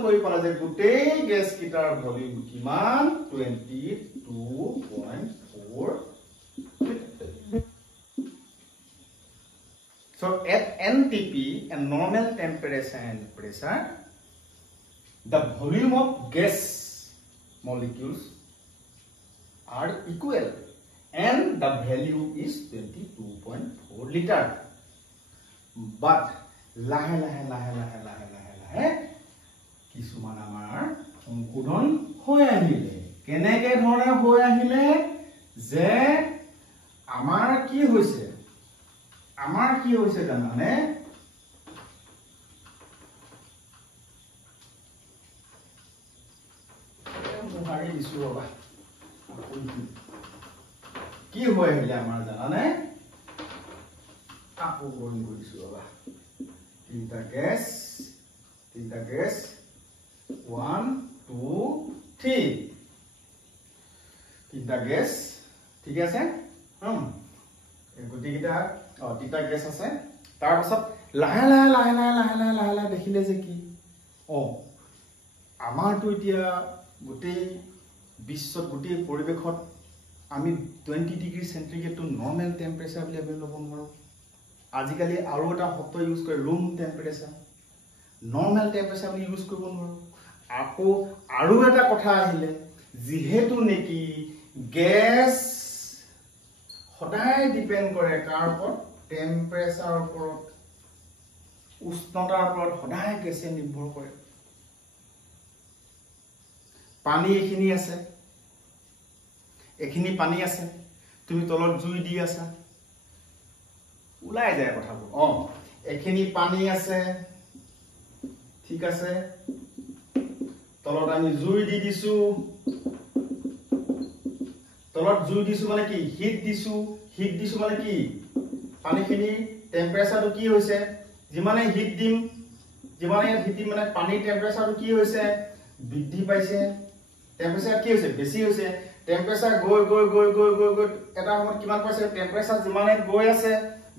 কৰি পালা যে গোটেই গ্যাস কিটাৰ ভলিউম কিমান 22.4 So at NTP and normal temperature and pressure the volume of gas molecules are equal and the value is 22.4 liter but লাহে কিছুমান আমাৰ সংশোধন হৈ আহিলে কেনেকে ধৰণে হৈ আহিলে যে আমাৰ কি হৈছে জানানে মুহাৰি দিছো বাবা কি হৈ আহিলে আমাৰ জানানে আপু কৰিছো বাবা তিনটা গ্যাস 1 2 3 তিনটা গ্যাস ঠিক আছে এই গুটিকিটা তিনটা গ্যাস আছে তাৰ পাছত লাহে লাহে দেখিলে যে কি আমাৰতো এতিয়া গোটেই বিশ্বত গোটেই পৰিৱেশত আমি 20 ডিগ্ৰী সেন্টিগ্ৰেডটো নৰ্মেল টেম্পাৰেচাৰ বুলি আমি ল'ব নোৱাৰোঁ আজিকালি আৰু এটা শব্দ ইউজ কৰে ৰুম টেম্পাৰেচাৰ নৰ্মেল টেম্পাৰেচাৰ বুলি ইউজ কৰিব নোৱাৰোঁ আকৌ আৰু এটা কথা আহিলে যিহেতু নেকি গেছ সদায় ডিপেন্ড কৰে কাৰ ওপৰত টেম্পাৰেচাৰ ওপৰত উষ্ণতাৰ ওপৰত সদায় গেছে নিৰ্ভৰ কৰে পানী এখিনি আছে এখিনি পানী আছে তুমি তলত জুই দি আছা ওলাই যায় কথাবোৰ এখিনি পানী আছে ঠিক আছে তলত আমি জুই দি দিছো তলত জুই দিছো মানে কি হিট দিছো মানে কি পানীখিনি টেম্পাৰেচাৰটো কি হৈছে যিমানে হিট দিম মানে পানীৰ টেম্পাৰেচাৰটো কি হৈছে বৃদ্ধি পাইছে টেম্পাৰেচাৰ কি হৈছে বেছি হৈছে টেম্পাৰেচাৰ গৈ এটা সময়ত কিমান পাইছে টেম্পাৰেচাৰ যিমানে গৈ আছে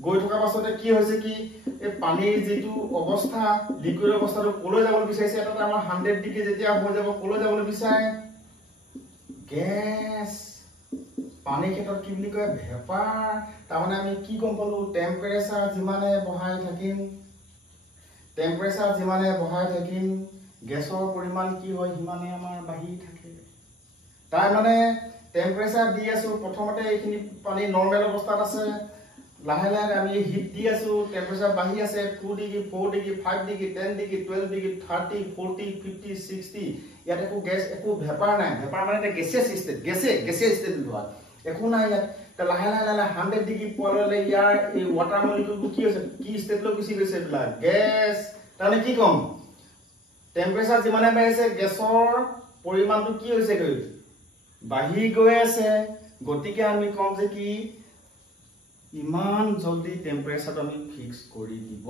গৈ থকা পাছতে কি হৈছে কি এই পানীৰ যেটো অৱস্থা লিকুইড অৱস্থাটো কলৈ যাবলৈ বিচাৰিছে এটা আমাৰ 100 ডিগ্ৰী যেতিয়া হৈ যাব কলৈ যাবলৈ বিচাৰে গেছ পানীৰ ক্ষেত্ৰত কি বুলি কয় ভেপাৰ তাৰমানে আমি কি গম পালো টেম্পাৰেচাৰ যিমানে বঢ়াই থাকিম গেছৰ পৰিমাণ কি হয় হিমানে আমাৰ বাঢ়ি থাকে তাৰ মানে টেম্পাৰেচাৰ দি আছো প্ৰথমতে এইখিনি পানী নৰ্মেল অৱস্থাত আছে লাহে লাহে আমি হিট দি আছো টেম্পাৰেচাৰ বাঢ়ি আছে 2 degree 4 degree 5 degree 10 degree 12 degree 30 40 50 60 ইয়াত একো গেছ একো ভেপাৰ নাই ভেপাৰ মানে গেছে ষ্টেট লোৱা একো নাই ইয়াত লাহে লাহে 100 ডিগ্ৰী পোৱালে ইয়াৰ এই ওৱাটাৰ মলিকিউলটো কি হৈছে কি ষ্টেটলৈ গুচি গৈছে এইবিলাক গেছ তাৰমানে কি কম টেম্পাৰেচাৰ যিমানে বাঢ়িছে গেছৰ পৰিমাণটো কি হৈছে গৈ বাঢ়ি গৈ আছে গতিকে আমি কম যে কি ইমান জলদি টেম্পাৰেচাৰটো আমি ফিক্স কৰি দিব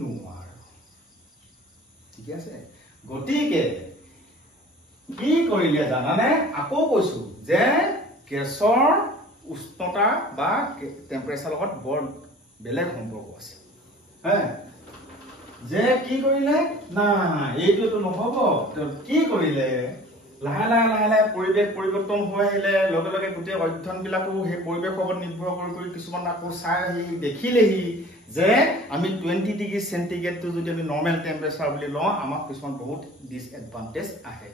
নোৱাৰো ঠিক আছে গতিকে কি কৰিলে জানানে আকৌ কৈছো যে গেছৰ উষ্ণতা বা টেম্পাৰেচাৰ লগত বৰ বেলেগ সম্পৰ্ক আছে যে কি কৰিলে না এইটোটো নহব কি কৰিলে লাহে লাহে পৰিৱেশ পৰিৱৰ্তন হৈ আহিলে লগে লগে গোটেই অধ্যয়ন বিলাকো সেই পৰিৱেশৰ ওপৰত নিৰ্ভৰ কৰি কিছুমান আকৌ চাই আহি দেখিলেহি যে আমি 20 ডিগ্ৰী সেন্টিগ্ৰেডটো যদি আমি নৰ্মেল টেম্পাৰেচাৰ বুলি লওঁ আমাক কিছুমান বহুত ডিসএডভান্টেজ আহে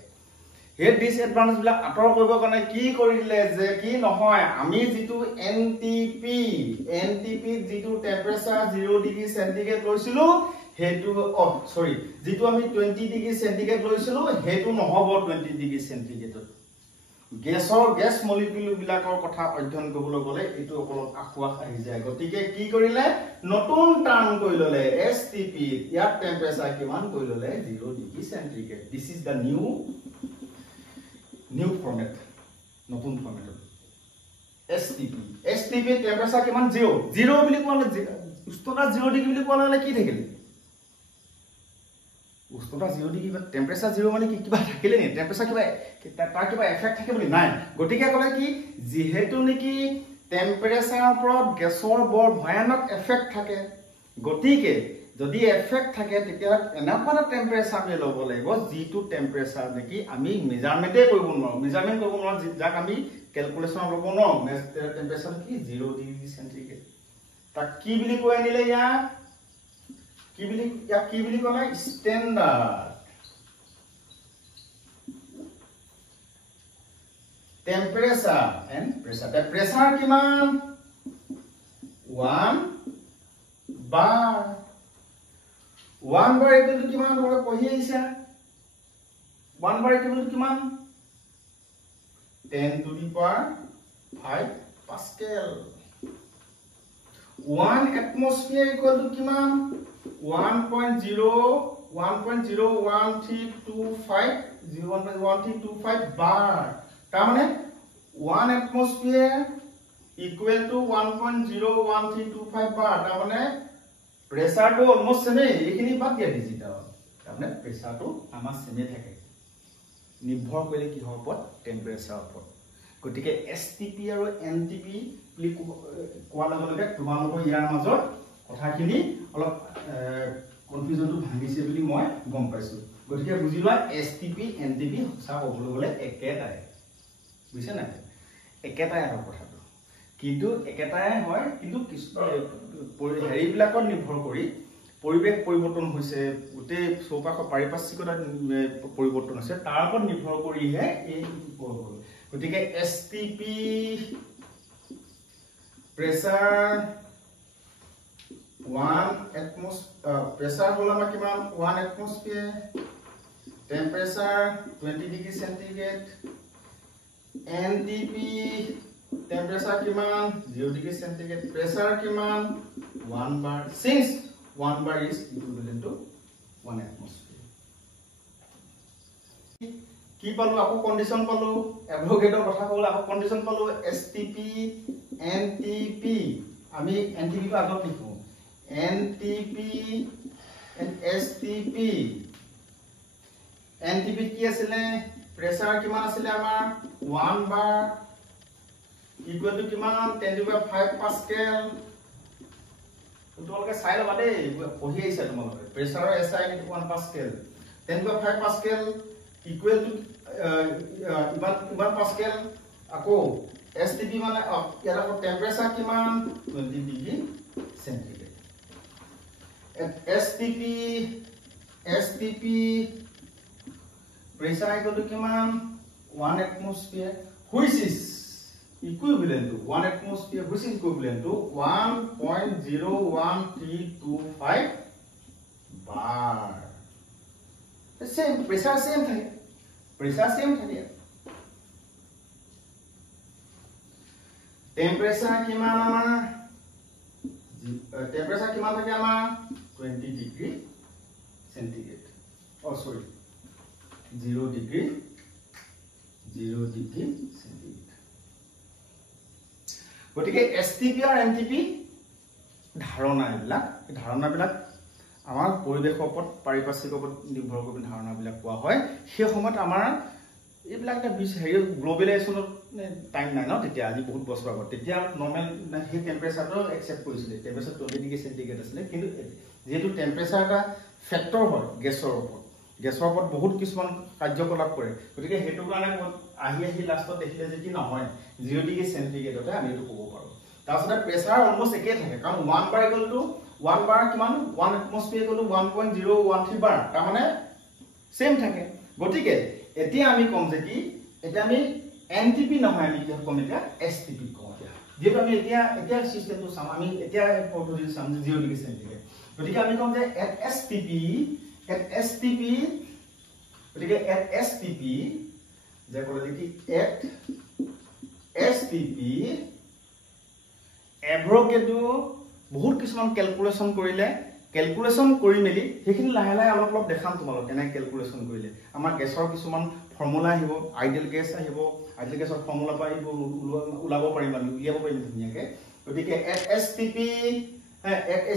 সেই ডিসএডভান্টেজ বিলাক আঁতৰ কৰিবৰ কাৰণে কি কৰিলে যে কি নহয় আমি যেটো এনটিপি যেটো টেম্পাৰেচাৰ 0 ডিগ্ৰী সেন্টিগ্ৰেড লৈছিলো হেতু যেটো আমি 20 ডিগ্ৰী সেন্টিগ্ৰেড লৈছিলো হেতু নহব 20 ডিগ্ৰী সেন্টিগ্ৰেডত গেছ মলিকিউল বিলাকৰ কথা অধ্যয়ন কৰিবলৈ গলে এটো অকলক আখুৱাক আহি যায় গতিকে কি কৰিলে নতুন টাৰ্ম কৰি ললে এসটিপি ইয়াত টেম্পাৰেচাৰ কিমান কৰি ললে 0 degree centigrade this is the new format নতুন ফৰ্মেট এসটিপি টেম্পাৰেচাৰ কিমান 0 বুলি কোৱালে উষ্ণতা 0 ডিগ্ৰী বুলি কোৱালে কি থাকিল উষ্ণতা 0 ডিগ্ৰী বা টেম্পাৰেচাৰ 0 মানে কি কিবা থাকিলে নি টেম্পাৰেচাৰ কিবা তাৰ কিবা এফেক্ট থাকে বুলি নাই গতিকে কলে কি যেহেতু নেকি টেম্পাৰেচাৰৰ ওপৰত গেছৰ বৰ ভয়ানক এফেক্ট থাকে গতিকে যদি এফেক্ট থাকে তেতিয়া এনেকুৱা টেম্পাৰেচাৰ আমি ল'ব লাগিব যেটো টেম্পাৰেচাৰ নেকি আমি মেজাৰমেন্টে কৰিব নোৱাৰো যাক আমি ক্যালকুলেশন ল'ব নোৱাৰো টেম্পাৰেচাৰ কি 0 ডিগ্ৰী সেন্টিগ্ৰেড তাক কি বুলি কৈ আনিলে ইয়াক কি বুলি কলে standard temperature and pressure pressure কিমান 1 bar 1 bar ইকুয়াল টু কিমান তোমরা পঢ়ি আইছা 1 bar ইকুয়াল টু কিমান 10 to the power 5 pascal 1 atmosphere equal to kiman 1.01325 bar tamane 1 atmosphere equal to 1.01325 bar tamane pressure to almost same ekhini bad dia digital tamane pressure to amar same thake নিৰ্ভৰ কৰে কি হ'ব temperature ওপৰত গতিকে STP আৰু NTP বুলি কোৱা লগে তোমালোকৰ ইয়াৰ মাজত কথাখিনি অলপ কনফিউজনটো ভাঙিছে বুলি মই গম পাইছো গতিকে বুজি লোৱা এসটিপি এনটিপি সঁচা ক'বলৈ গ'লে একেটাই বুজিছে নাই একেটাই আৰু কথাটো কিন্তু একেটাই হয় কিন্তু হেৰিবিলাকত নিৰ্ভৰ কৰি পৰিৱেশ পৰিৱৰ্তন হৈছে গোটেই চৌপাশৰ পাৰিপাৰ্শ্বিকতা পৰিৱৰ্তন হৈছে তাৰ ওপৰত নিৰ্ভৰ কৰিহে এই গতিকে এসটিপি প্ৰেছাৰ 1 atmosphere pressure হল আমাৰ কিমান 1 atmosphere temperature 20 degree centigrade NTP temperature কিমান 0 degree centigrade pressure কিমান 1 bar since 1 bar is equivalent to 1 atmosphere কি পালো আকৌ কন্ডিশন পালো এভোগাড্ৰ কথা কল আকৌ কন্ডিশন পালো STP NTP আমি NTP টো আগত লিখো NTP and STP NTP কি আছিলে প্ৰেসাৰ কিমান আছিলে আমাৰ 1 bar equal to কিমান 10⁵ পাস্কেল তোমালোকে চাই লবা দেই পঢ়ি আহিছা তোমালোকে প্ৰেসাৰৰ SI 1 pascal 10⁵ pascal equal to ইমান পাস্কেল আকৌ STP মানে ইয়াৰ আকৌ টেম্পাৰেচাৰ কিমান 20 degree সেন্টিগ্ৰেড STP pressure equal to kiman 1 atmosphere which is equivalent to 1 atmosphere which is equivalent to 1.01325 bar the same pressure same thing temperature kiman amar temperature kiman thake amar 20 degree centigrade oh sorry 0 degree centigrade গটিকে STP আৰু NTP ধাৰণাবিলাক আমাৰ পৰিৱেশৰ ওপৰত পাৰিপাৰ্শ্বিকৰ ওপৰত নিৰ্ভৰ কৰি ধাৰণাবিলাক কোৱা হয় সেই সময়ত আমাৰ এইবিলাক এটা হেৰি গ্লোবেলাইজেশ্যনত টাইম নাই ন তেতিয়া আজি বহুত বছৰ আগত তেতিয়া নৰ্মেল সেই টেম্পাৰেচাৰটো একচেপ্ট কৰিছিলে টেম্পাৰেচাৰ 20 ডিগ্ৰী সেন্টিগ্ৰেড আছিলে কিন্তু যেহেতু টেম্পাৰেচাৰ এটা ফেক্টৰ হয় গেছৰ ওপৰত বহুত কিছুমান কাৰ্যকলাপ কৰে গতিকে হেতু কাৰণে আহি লাষ্টত দেখিলে যে কি নহয় 0 ডিগ্ৰী সেন্টিগ্ৰেডতে আমি এটো ক'ব পাৰো তাৰপিছত প্ৰেছাৰ অলমোস্ট একেই থাকে কাৰণ 1 bar equal to 1 bar কিমান 1 atmosphere equal to 1.013 bar তাৰ মানে সেম থাকে গতিকে এতিয়া আমি কম যে কি এটা আমি NTP নহয় আমি কি কম এটা STP কম যেটো আমি এতিয়া সিস্টেমটো চাম আমি এতিয়া পদ্ধতি চাম 0 ডিগ্ৰী সেন্টিগ্ৰেড গতিকে আমি কম যে at STP গতিকে at STP যে ক'লে কি at STP এভোগাড্ৰ বহুত কিছুমান ক্যালকুলেশন কৰি মেলি হেখিনি লাহে লাহে অলপ দেখাম তোমালোক কেনে ক্যালকুলেশন কৰিলে আমাৰ গেছৰ কিছুমান ফৰ্মুলা আহিব আইডিয়াল গেছৰ ফৰ্মুলা পাই উলাব পাৰিম আমি উলিয়াব পাৰিম ধুনিয়াকে গতিকে at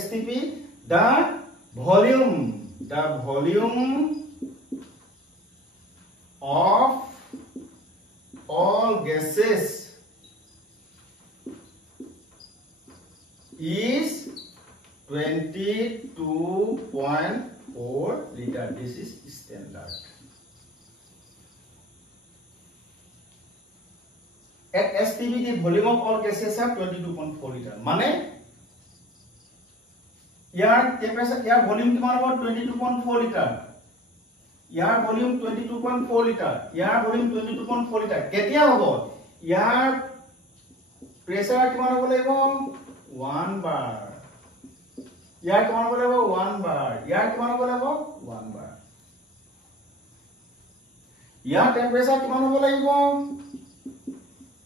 STP the volume of all gases is 22.4 liter this is standard at STP the volume of all gases are 22.4 liter মানে ইয়াৰ টেম্পাৰেচাৰ ইয়াৰ ভলিউম কিমান হ'ব 22.4 লিটাৰ ইয়াৰ ভলিউম 22.4 লিটাৰ ইয়াৰ ভলিউম 22.4 লিটাৰ কেতিয়া হ'ব ইয়াৰ প্ৰেসাৰ কিমান হ'ব লাগিব 1 bar ইয়াৰ কিমান হ'ব লাগিব 1 bar ইয়াৰ কিমান হ'ব লাগিব 1 bar ইয়াৰ টেম্পাৰেচাৰ কিমান হ'ব লাগিব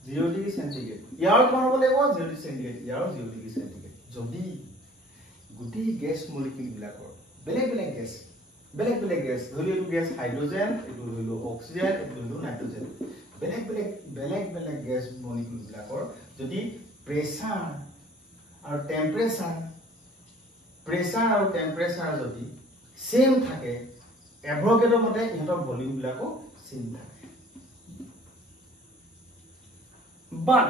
0 ডিগ্ৰী সেন্টিগ্ৰেড ইয়াৰ কিমান হ'ব লাগিব 0 ডিগ্ৰী সেন্টিগ্ৰেড ইয়াৰ 0 ডিগ্ৰী সেন্টিগ্ৰেড যদি গুটি গ্যাস মলিকিউল বিলাকৰ বেলেগ গ্যাস ধৰি এটো গ্যাস হাইড্ৰোজেন এটো হলো অক্সিজেন এটো হলো নাইট্ৰোজেন বেলেগ গ্যাস মলিকিউল বিলাকৰ যদি প্ৰেসাৰ আৰু টেম্পাৰেচাৰ যদি সেম থাকে এভোগাড্ৰ মতে ইহঁতৰ ভলিউম বিলাকো সেম থাকে but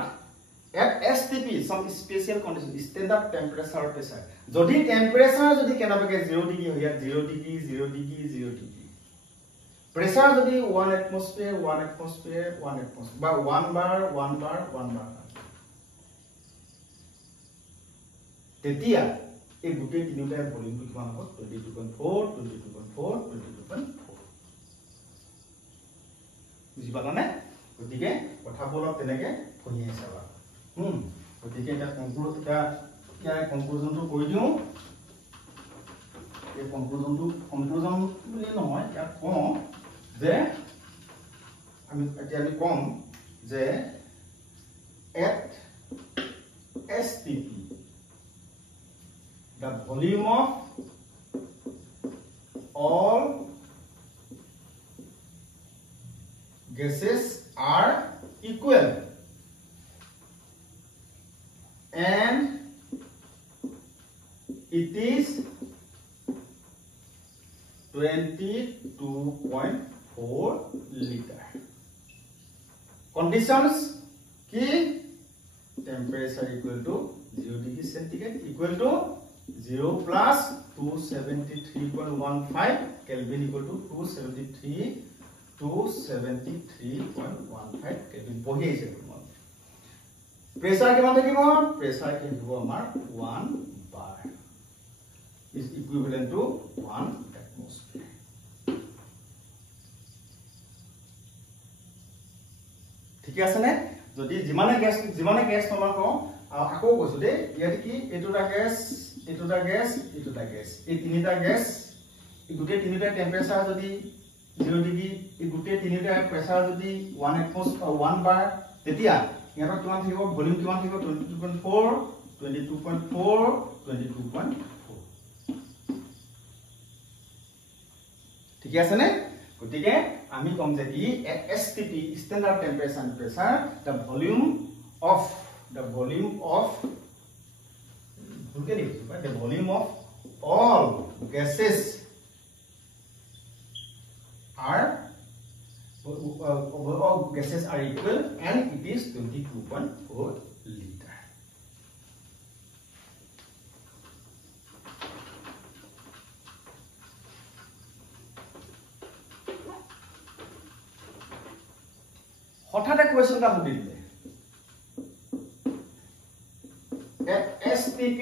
at STP some special condition standard temperature or pressure যদি টেম্পারেচার যদি কেনেবাকে 0 ডিগ্ৰী হয় 0 ডিগ্ৰী প্ৰেছাৰ যদি 1 এটমস্ফিয়াৰ 1 এটমস্ফিয়াৰ 1 এটমস্ফিয়াৰ বা 1 বাৰ 1 বাৰ 1 বাৰ তেতিয়া এই গোটেই তিনিটাৰ ভলিউমটো কিমান হ'ব 22.4 22.4 22.4 বুজি পালানে গতিকে কথাবোৰ অলপ তেনেকে পঢ়িয়ে চাবা গতিকে এটা কনক্লুজনটো কৰি দিওঁ এই কনক্লুজন বুলি নহয় ইয়াত কওঁ যে আমি কম যে at STP the volume of all gases are equal and it is 22.4 liter. Conditions ki temperature equal to 0 degree centigrade equal to 0 plus 273.15 Kelvin equal to 273.15 Kelvin. Pohi ase mon. Pressure kiman thakibo? Pressure thakibo amar 1 bar is equivalent to 1 atmosphere. ঠিক আছে নে যদি যিমানে gas তোমাক আকৌ কৈছো দে ইয়াত কি এটোটা গ্যাস এই তিনিটা গ্যাস এই গোটেই তিনিটা টেম্পারেচার যদি 0 ডিগ্রি এই গোটেই তিনিটা প্রেসার যদি 1 এটমস্ফিয়ার 1 বার তেতিয়া ইয়াৰ কিমান থাকিব ভলিউম কিমান থাকিব 22.4 ঠিক আছে নে গতিকে আমি কম যে কি STP standard temperature and pressure the volume of all gases are equal and it is 22.4 liter. হঠাৎ এক কোয়েশ্চন টা সুধি দিলে at STP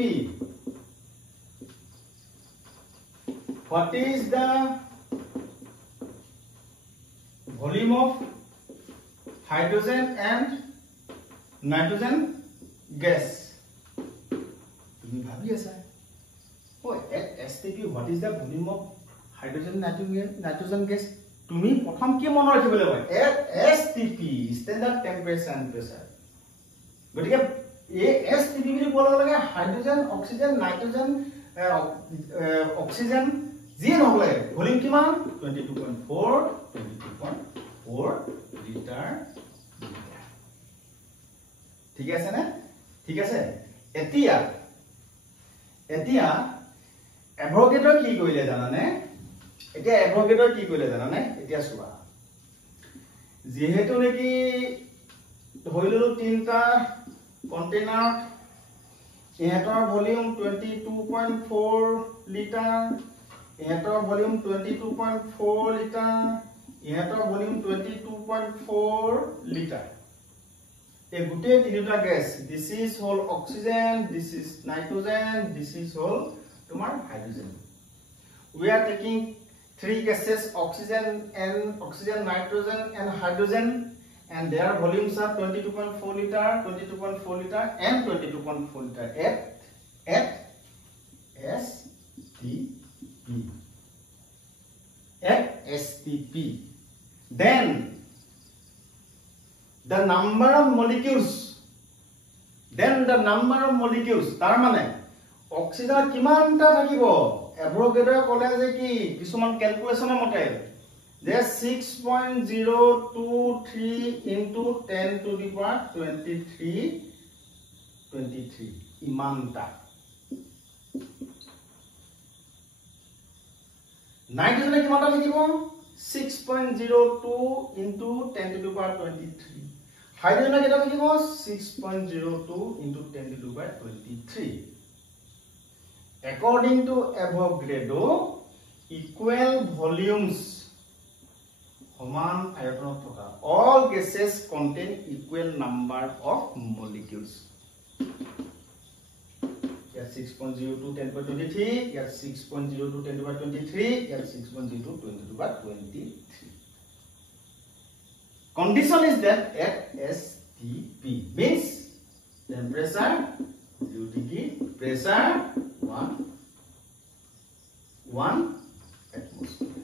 what is the volume of hydrogen and nitrogen gas তুমি ভাবি আছা at STP what is the volume of hydrogen nitrogen gas তুমি প্ৰথম কি মন ৰাখিবলৈ হয় at STP standard temperature and pressure গতিকে এই STP বুলি কোৱাৰ লগে হাইড্ৰোজেন অক্সিজেন নাইট্ৰোজেন অক্সিজেন যি নহলে ভলিউম কিমান 22.4 লিটাৰ ঠিক আছে না ঠিক আছে এতিয়া এভোগাড্ৰ কি কৰিলে জানানে এতিয়া এভোগাড্ৰ কি কৰিলে জানানে এতিয়া চোৱা যেহেতু নেকি ধৰিলো তিনটা কন্টেইনাৰ ইহতৰ ভলিউম 22.4 লিটাৰ ইহতৰ ভলিউম 22.4 লিটাৰ ইহতৰ ভলিউম 22.4 লিটাৰ এই গুটে তিনিটা gas this is whole oxygen this is nitrogen this is whole তোমাৰ hydrogen we are taking three gases oxygen, nitrogen and hydrogen and their volumes are 22.4 liter and 22.4 liter at STP then the number of molecules tar mane oxygen kimanta thakibo এভোগাড্ৰ কলে যে কি কিছুমান ক্যালকুলেশনৰ মতে যে 6.023 into 10 to the power 23 ইমানটা nitrogen কিমানটা থাকিব 6.02 into 10 to the power 23 hydrogen কেটা থাকিব 6.02 into 10 to the power 23 according to Avogadro equal volumes সমান আয়তনত থকা all gases contain equal number of molecules. Here 6.02 10 by 23, here 6.02 10 by 23, here 6.02 22 by 23. Condition is that at STP means temperature 0 degree, pressure 1 atmosphere.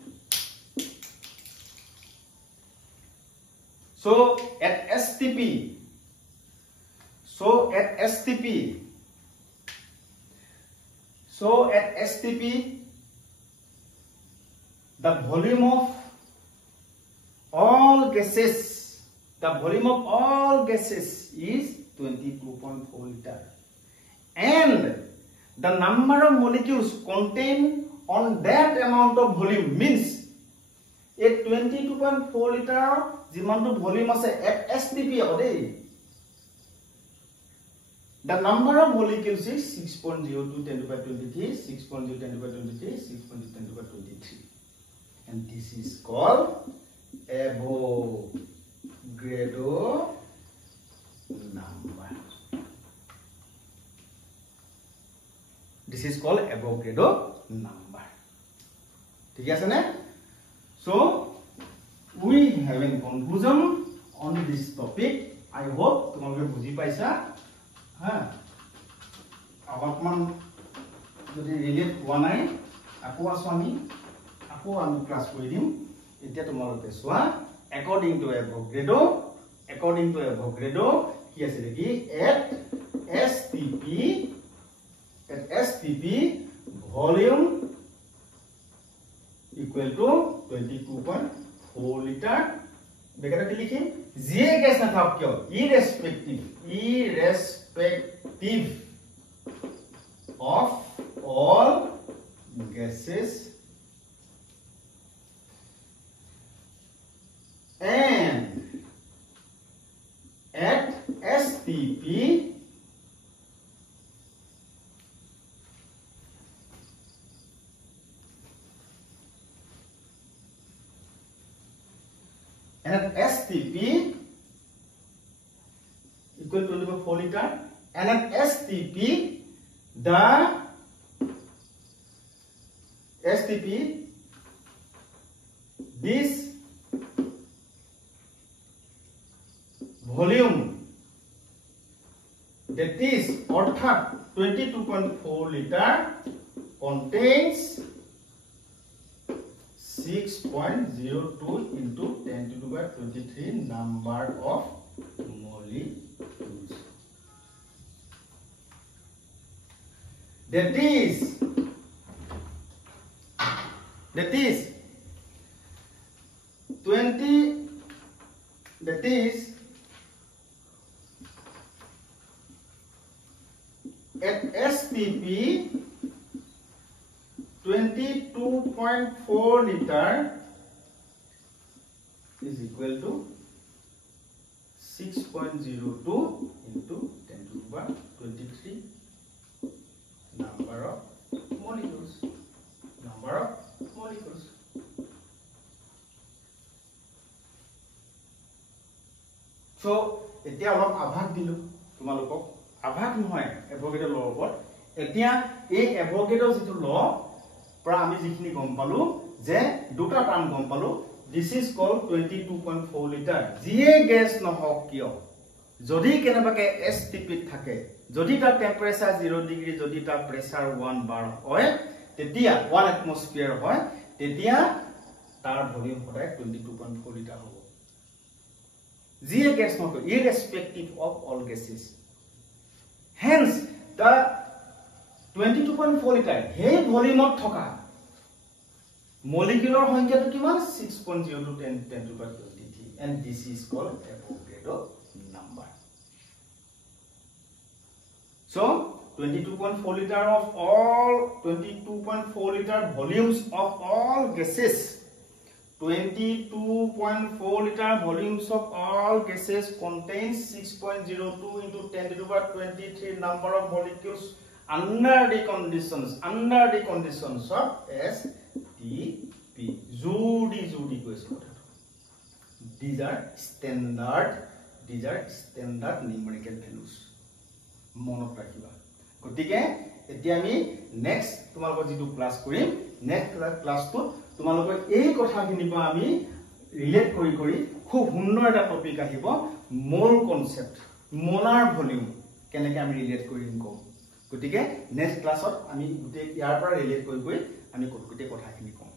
So at STP, the volume of all gases is 22.4 liter, and the number of molecules contained on that amount of volume means a 22.4 liter jimantu volume ase at STP odei. The number of molecules is 6.02 10 to the power 23, 6.02 10 to the power 23, 6.02 10 to the power 23, and this is called Avogadro number. This is called Avogadro number. ठीक है ना? So we having conclusion on this topic. I hope तुम्हारे बुझी पाइसा. हाँ. अपमान जो relate हुआ नहीं. आपको आसवानी क्लास कोई दिन. इतना तुम्हारे पेशवा. According to Avogadro, क्या से देखी at STP volume equal to 22.4 liter. बेकार के लिखे ये गैस ना था क्यों irrespective of all gases and at STP equal to 24 liter, and at STP this volume, that is অর্থাৎ 22.4 liter contains 6.02 into 10 to the power 23 number of molecules. That is at STP 22.4 liter is equal to 6.02 into 10 to the power 23 number of molecules. So এতিয়া অলপ আভাস দিলো তোমালোকক আভাস নহয় এভোগাড্ৰ ল ওপৰত এতিয়া এই এভোগাড্ৰ যেটো ল পৰা আমি যিখিনি গম পালো যে দুটা টাৰ্ম গম পালো this is called 22.4 liter যিয়ে গ্যাস নহওক কিয় যদি কেনেবাকে STP থাকে যদি তাৰ টেম্পাৰেচাৰ 0 ডিগ্ৰী যদি তাৰ প্ৰেসাৰ 1 bar হয় তেতিয়া 1 atmosphere হয় তেতিয়া তাৰ ভলিউম সদায় 22.4 লিটাৰ হ'ব যিয়ে গ্যাস নহওক irrespective of all gases hence the 22.4 liter hey ভলিউমত থকা molecular সংখ্যাটো কিমান 6.02 10 to the power 23 and this is called Avogadro number. So 22.4 liter of all 22.4 liter volumes of all gases 22.4 liter volumes of all gases contains 6.02 into 10 to the power 23 number of molecules under the conditions of STP. Judi question. these are standard numerical values মনত ৰাখিবা গতিকে এতিয়া আমি next তোমালোকৰ যেটো class কৰিম next ক্লাসটো তোমালোকৰ এই কথাখিনি পৰা আমি ৰিলেট কৰি খুব সুন্দৰ এটা টপিক আহিব মোল কনসেপ্ট মোলাৰ ভলিউম কেনেকৈ আমি ৰিলেট কৰিম কম গতিকে নেক্সট ক্লাসত আমি গুটে ইয়াৰ পৰা ৰিলেট কৰি আমি গুটে কথাখিনি কম